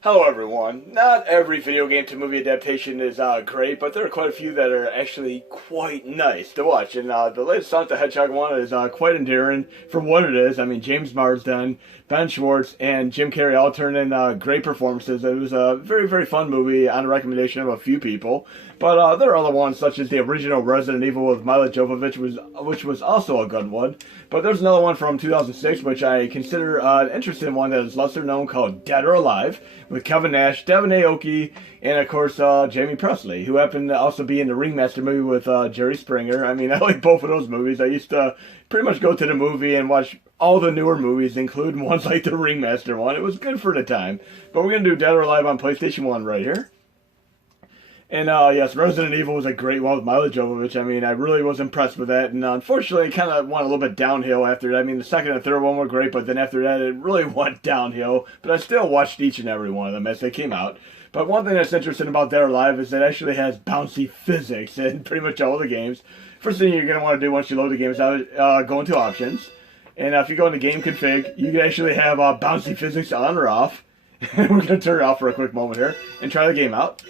Hello everyone. Not every video game to movie adaptation is great, but there are quite a few that are actually quite nice to watch. And the latest Sonic the Hedgehog one is quite endearing for what it is. I mean, James Marsden, Ben Schwartz, and Jim Carrey all turned in great performances. It was a very, very fun movie on a recommendation of a few people. But there are other ones, such as the original Resident Evil with Mila Jovovich, which was also a good one. But there's another one from 2006, which I consider an interesting one that is lesser known, called Dead or Alive, with Kevin Nash, Devin Aoki, and of course Jamie Presley, who happened to also be in the Ringmaster movie with Jerry Springer. I mean, I like both of those movies. I used to pretty much go to the movie and watch all the newer movies, including ones like the Ringmaster one. It was good for the time. But we're going to do Dead or Alive on PlayStation 1 right here. And yes, Resident Evil was a great one with Mila Jovovich. I mean, I really was impressed with that. And unfortunately, it kind of went a little bit downhill after that. I mean, the second and third one were great, but then after that, it really went downhill. But I still watched each and every one of them as they came out. But one thing that's interesting about Dead or Alive is it actually has bouncy physics in pretty much all the games. First thing you're going to want to do once you load the games out, go into options. And if you go into game config, you can actually have bouncy physics on or off. We're going to turn it off for a quick moment here and try the game out.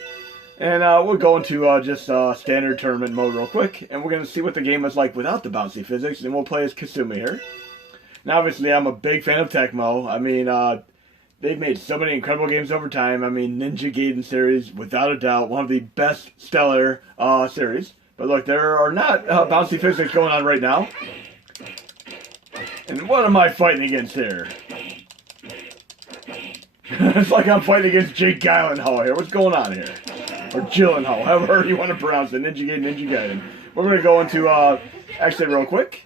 And we'll go into just standard tournament mode real quick, and we're going to see what the game is like without the bouncy physics, and we'll play as Kasumi here. Now, obviously, I'm a big fan of Tecmo. I mean, they've made so many incredible games over time. I mean, Ninja Gaiden series, without a doubt, one of the best stellar series. But look, there are not bouncy physics going on right now. And what am I fighting against here? It's like I'm fighting against Jake Gyllenhaal here. What's going on here? Or Gyllenhaal, however you want to pronounce it. Ninja Gaiden. We're going to go into exit real quick.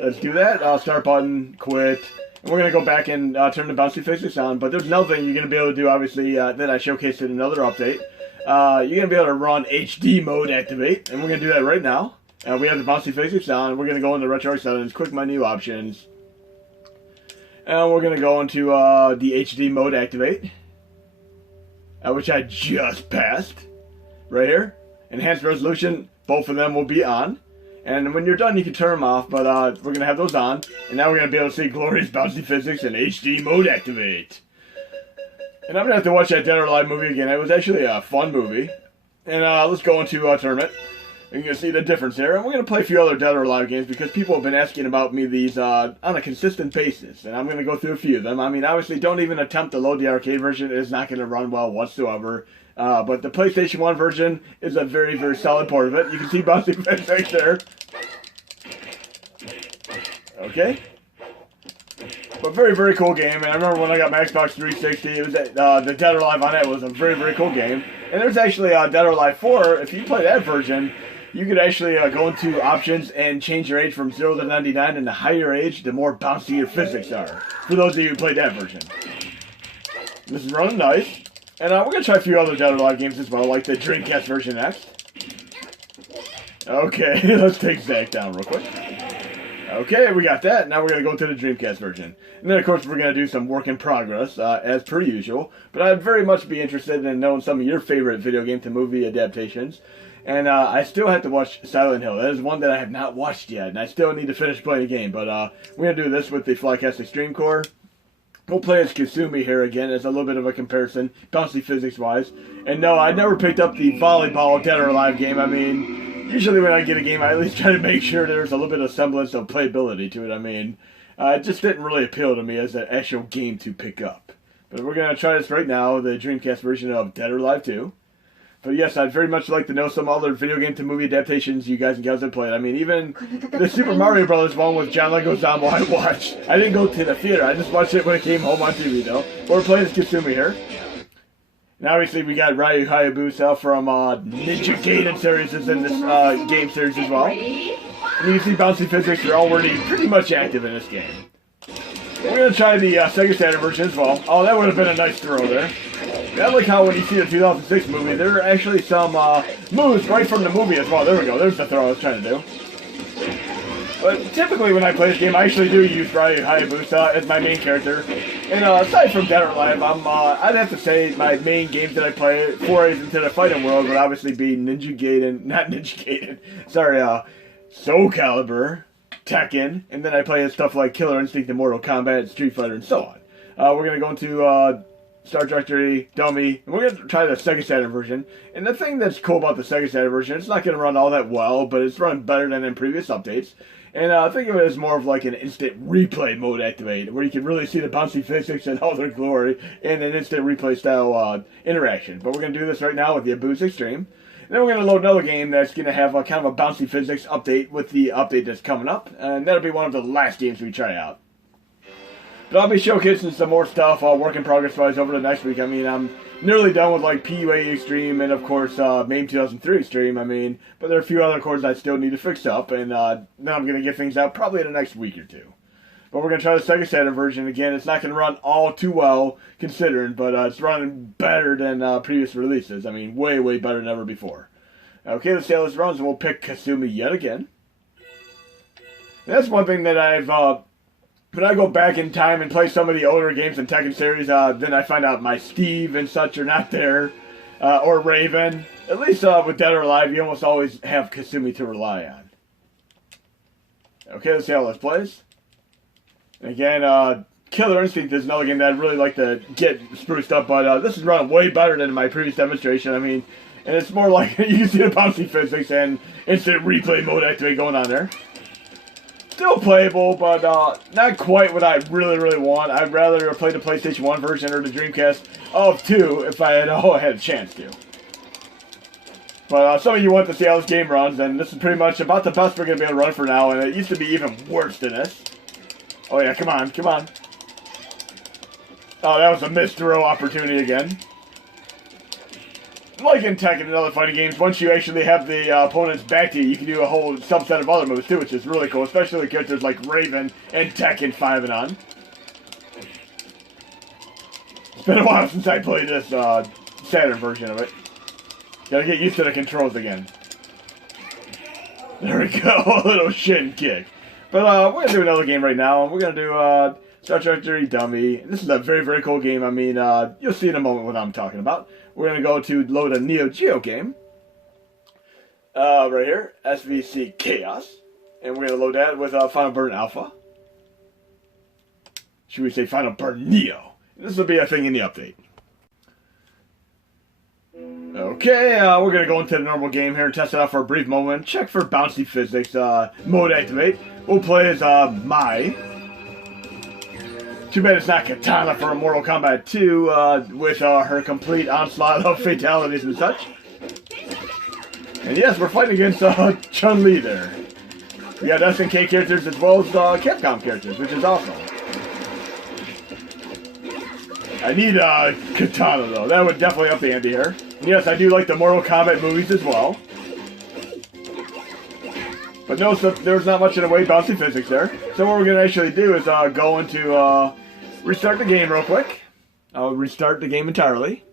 Let's do that. Start button, quit. And we're going to go back and turn the bouncy physics on. But there's another thing you're going to be able to do, obviously, that I showcased in another update. You're going to be able to run HD mode activate. And we're going to do that right now. We have the bouncy physics on. We're going to go into retro settings, quick menu options. And we're going to go into the HD mode activate. Which I just passed. Right here. Enhanced resolution, both of them will be on. And when you're done, you can turn them off, but we're going to have those on. And now we're going to be able to see glorious bouncy physics and HD mode activate. And I'm going to have to watch that Dead or Alive movie again. It was actually a fun movie. And let's go into tournament. You can see the difference there. And we're going to play a few other Dead or Alive games because people have been asking about me these on a consistent basis. And I'm going to go through a few of them. I mean, obviously, don't even attempt to load the arcade version. It is not going to run well whatsoever. But the PlayStation 1 version is a very, very solid part of it. You can see bouncy physics there. Okay. But very, very cool game. And I remember when I got my Xbox 360, it was the Dead or Alive on it was a very, very cool game. And there's actually Dead or Alive 4. If you play that version, you could actually go into options and change your age from 0 to 99, and the higher age, the more bouncy your physics are. For those of you who played that version. This is running nice. And we're going to try a few other Dead or Alive games as well, like the Dreamcast version next. Okay, let's take Zach down real quick. Okay, we got that. Now we're going to go to the Dreamcast version. And then, of course, we're going to do some work in progress, as per usual. But I'd very much be interested in knowing some of your favorite video game to movie adaptations. And I still have to watch Silent Hill. That is one that I have not watched yet, and I still need to finish playing the game. But we're going to do this with the Flycast Extreme Core. We'll play as Kasumi here again as a little bit of a comparison, bouncy physics-wise. And no, I never picked up the volleyball Dead or Alive game. I mean, usually when I get a game, I at least try to make sure there's a little bit of semblance of playability to it. I mean, it just didn't really appeal to me as an actual game to pick up. But we're going to try this right now, the Dreamcast version of Dead or Alive 2. But yes, I'd very much like to know some other video game to movie adaptations you guys and gals have played. I mean, even the Super Mario Brothers one with John Leguizamo I watched. I didn't go to the theater. I just watched it when it came home on TV, though. We're playing as Kasumi here. And obviously, we got Ryu Hayabusa from Ninja Gaiden series is in this game series as well. And you can see bouncy physics are already pretty much active in this game. We're going to try the Sega Saturn version as well. Oh, that would have been a nice throw there. I like how when you see the 2006 movie, there are actually some moves right from the movie as well. There we go. There's the throw I was trying to do. But typically when I play this game, I actually do use Ryu Hayabusa as my main character. And aside from Dead or Alive, I'd have to say my main games that I play, forays into the fighting world, would obviously be not Ninja Gaiden, sorry, Soul Calibur, Tekken, and then I play stuff like Killer Instinct and Mortal Kombat, Street Fighter, and so on. We're going to go into Star Trek 3, Dummy, and we're going to try the Sega Saturn version. And the thing that's cool about the Sega Saturn version, it's not going to run all that well, but it's run better than in previous updates. And think of it as more of like an instant replay mode activated, where you can really see the bouncy physics and all their glory in an instant replay style interaction. But we're going to do this right now with the Boost Extreme. And then we're going to load another game that's going to have a kind of a bouncy physics update with the update that's coming up. And that'll be one of the last games we try out. But I'll be showcasing some more stuff, work in progress wise, over the next week. I mean, I'm nearly done with like PUA Extreme and of course MAME 2003 Extreme. I mean, but there are a few other codes I still need to fix up, and then I'm gonna get things out probably in the next week or two. But we're gonna try the Sega Saturn version again. It's not gonna run all too well considering, but it's running better than previous releases. I mean, way better than ever before. Okay, let's see how this runs, and we'll pick Kasumi yet again. And that's one thing that I've when I go back in time and play some of the older games in Tekken series, then I find out my Steve and such are not there, or Raven. At least with Dead or Alive, you almost always have Kasumi to rely on. Okay, let's see how this plays. Again, Killer Instinct is another game that I'd really like to get spruced up, but this is running way better than my previous demonstration. I mean, and it's more like, you can see the bouncy physics and instant replay mode activate going on there. Still playable, but not quite what I really want. I'd rather play the PlayStation 1 version or the Dreamcast of 2 if I had a chance to. But some of you want to see how this game runs, and this is pretty much about the best we're going to be able to run for now, and it used to be even worse than this. Oh yeah, come on. Oh, that was a missed throw opportunity again. Like in Tekken and other fighting games, once you actually have the opponent's back to you, you can do a whole subset of other moves too, which is really cool, especially with characters like Raven and Tekken 5 and on. It's been a while since I played this Saturn version of it. Gotta get used to the controls again. There we go, a little shin kick. But we're gonna do another game right now, and we're gonna do Star Trek 3 Dummy. This is a very cool game. I mean, you'll see in a moment what I'm talking about. We're going to go to load a Neo Geo game. Right here. SVC Chaos. And we're going to load that with Final Burn Alpha. Should we say Final Burn Neo? This will be a thing in the update. Okay, we're going to go into the normal game here and test it out for a brief moment. Check for bouncy physics. Mode activate. We'll play as Mai. Too bad it's not Katana for Mortal Kombat 2 with her complete onslaught of fatalities and such. And yes, we're fighting against Chun-Li there. We got SNK characters as well as Capcom characters, which is awesome. I need Katana though. That would definitely up the ante here. And yes, I do like the Mortal Kombat movies as well. But no, so there's not much in the way of bouncy physics there. So what we're going to actually do is go into restart the game real quick. I'll restart the game entirely.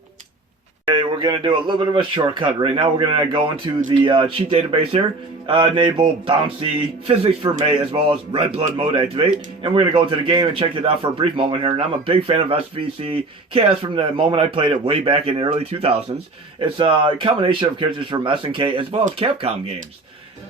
Okay, we're going to do a little bit of a shortcut right now. We're going to go into the cheat database here, enable bouncy physics for May as well as red blood mode activate. And we're going to go into the game and check it out for a brief moment here. And I'm a big fan of SVC Chaos from the moment I played it way back in the early 2000s. It's a combination of characters from SNK as well as Capcom games.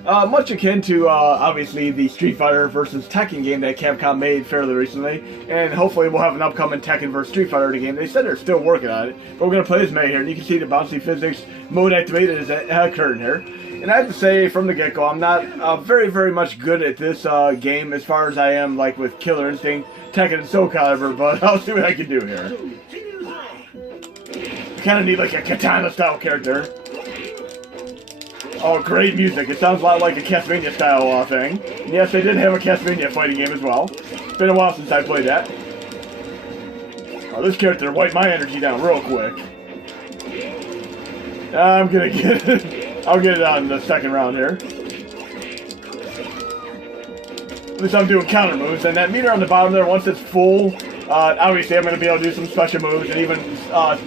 Much akin to, obviously, the Street Fighter vs. Tekken game that Capcom made fairly recently, and hopefully we'll have an upcoming Tekken vs. Street Fighter game. They said they're still working on it, but we're going to play as May here, and you can see the bouncy physics mode activated is occurring here. And I have to say, from the get-go, I'm not very much good at this game as far as I am, like, with Killer Instinct, Tekken, and Soul Calibur, but I'll see what I can do here. Kind of need, like, a Katana-style character. Oh, great music. It sounds a lot like a Castlevania style thing. And yes, they did have a Castlevania fighting game as well. It's been a while since I played that. Oh, this character wiped my energy down real quick. I'm gonna get it. I'll get it on the second round here. At least I'm doing counter moves, and that meter on the bottom there, once it's full, obviously I'm gonna be able to do some special moves and even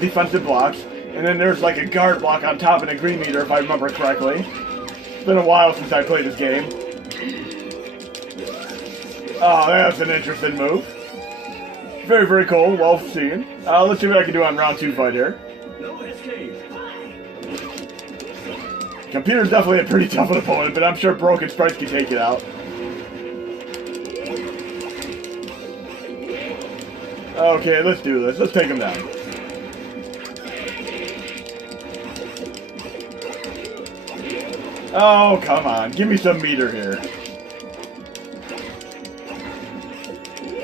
defensive blocks. And then there's like a guard block on top of the green meter, if I remember correctly. It's been a while since I played this game. Oh, that's an interesting move. Very cool. Well seen. Let's see what I can do on round 2 fight here. Computer's definitely a pretty tough opponent, but I'm sure Broken Sprites can take it out. Okay, let's do this. Let's take him down. Oh, come on. Give me some meter here.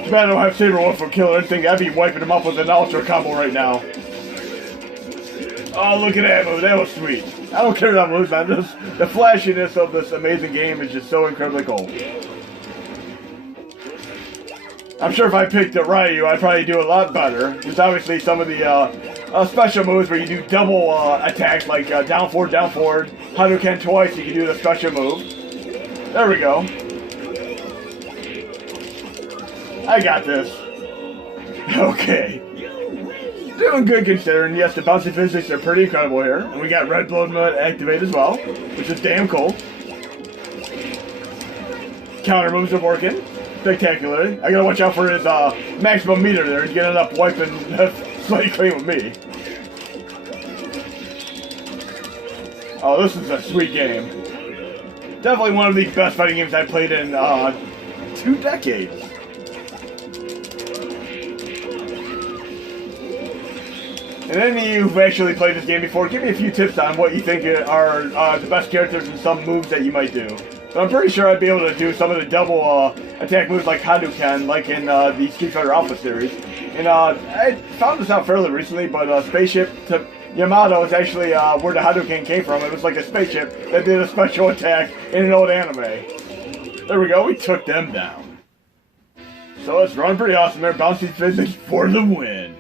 Too bad I don't have Saber Wolf for killer instinct. I'd be wiping him up with an ultra combo right now. Oh, look at that move. That was sweet. I don't care about moves, man. The flashiness of this amazing game is just so incredibly cool. I'm sure if I picked a Ryu, I'd probably do a lot better. There's obviously some of the special moves where you do double attacks, like down forward, Hadouken twice, you can do the special move. There we go. I got this. Okay. Doing good considering. Yes, the bouncy physics are pretty incredible here. And we got red blood mode activated as well, which is damn cool. Counter moves are working spectacularly. I gotta watch out for his maximum meter there. He's getting up wiping slightly clean with me. Oh, this is a sweet game. Definitely one of the best fighting games I've played in 2 decades. And any of you who've actually played this game before, give me a few tips on what you think are the best characters and some moves that you might do. But I'm pretty sure I'd be able to do some of the double attack moves like Hadouken, like in the Street Fighter Alpha series. And I found this out fairly recently, but Spaceship to Yamato is actually where the Hadouken came from. It was like a spaceship that did a special attack in an old anime. There we go, we took them down. So it's running pretty awesome there. Bouncy physics for the win.